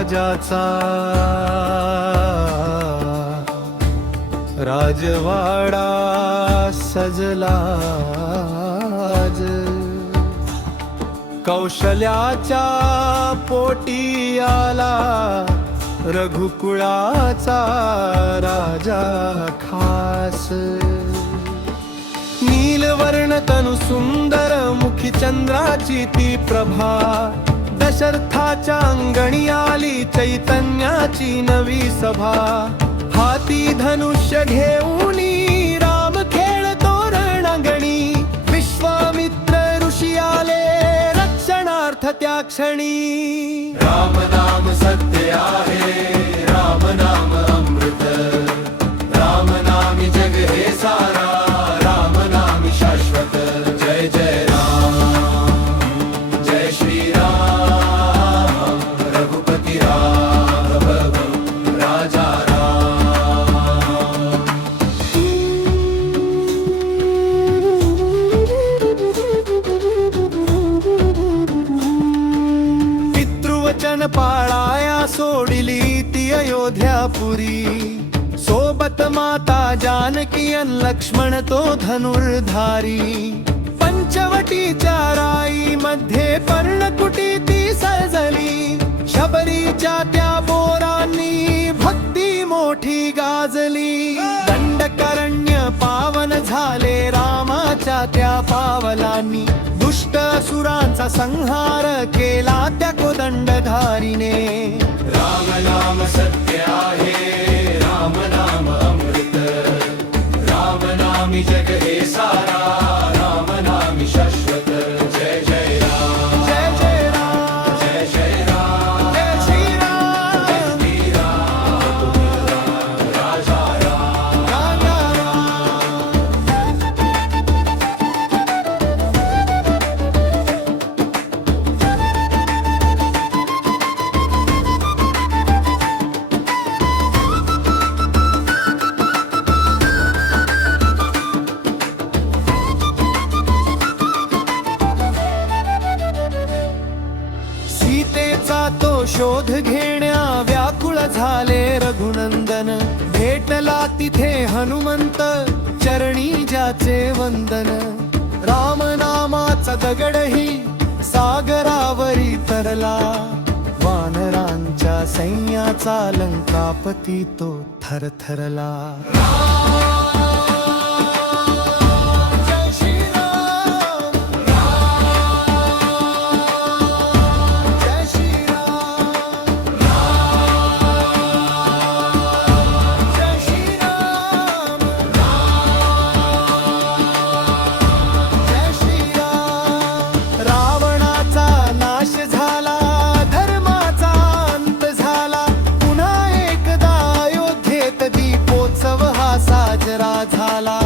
राजाचा राजवाडा सजला आज। कौशल्याच्या पोटी आला रघुकुळाचा राजा खास। नीलवर्ण तनु सुंदर मुखी चंद्राची ती प्रभा। दशरथाच्या अंगणी आली चैतन्याची नवी सभा। हाती धनुष्य घेऊनी राम खेळतो रणांगणी। विश्वामित्र ऋषी आले रक्षणार्थ त्या क्षणी। राम नाम सत्य आहे, राम नाम अमृत। राम नामी जग हे सारा, राम नामी शाश्वत। जय जय राम, जय श्री राम। रघुपती राघव राजा वचन पाळाया सोडिली ती अयोध्यापुरी। सोबत माता जानकी अन लक्ष्मण तो धनुर्धारी। पंचवटीच्या राई मध्ये पर्णकुटी ती सजली। शबरीच्या त्या बोरांनी भक्ती मोठी गाजली। दंडकारण्य पावन झाले रामाच्या त्या पावलांनी। दुष्ट असुरांचा संहार केला त्या कोदंडधारीने। राम नाम सत्य आहे, राम नाम अमृत। राम नामी जग हे सारा, राम नामी शाश्वत। जय जय राम, जय जय राम, जय जय राम, जय श्री राम, जय श्री राम। राजा राम, राजा सीतेचा तो शोध घेण्या व्याकुळ झाले रघुनंदन। भेटला तिथे हनुमंत चरणी ज्याचे वंदन। राम नामाचा दगडही सागरावरी तरला। वानरांच्या सैन्याचा लंकापती तो थरथरला। साजरा झाला।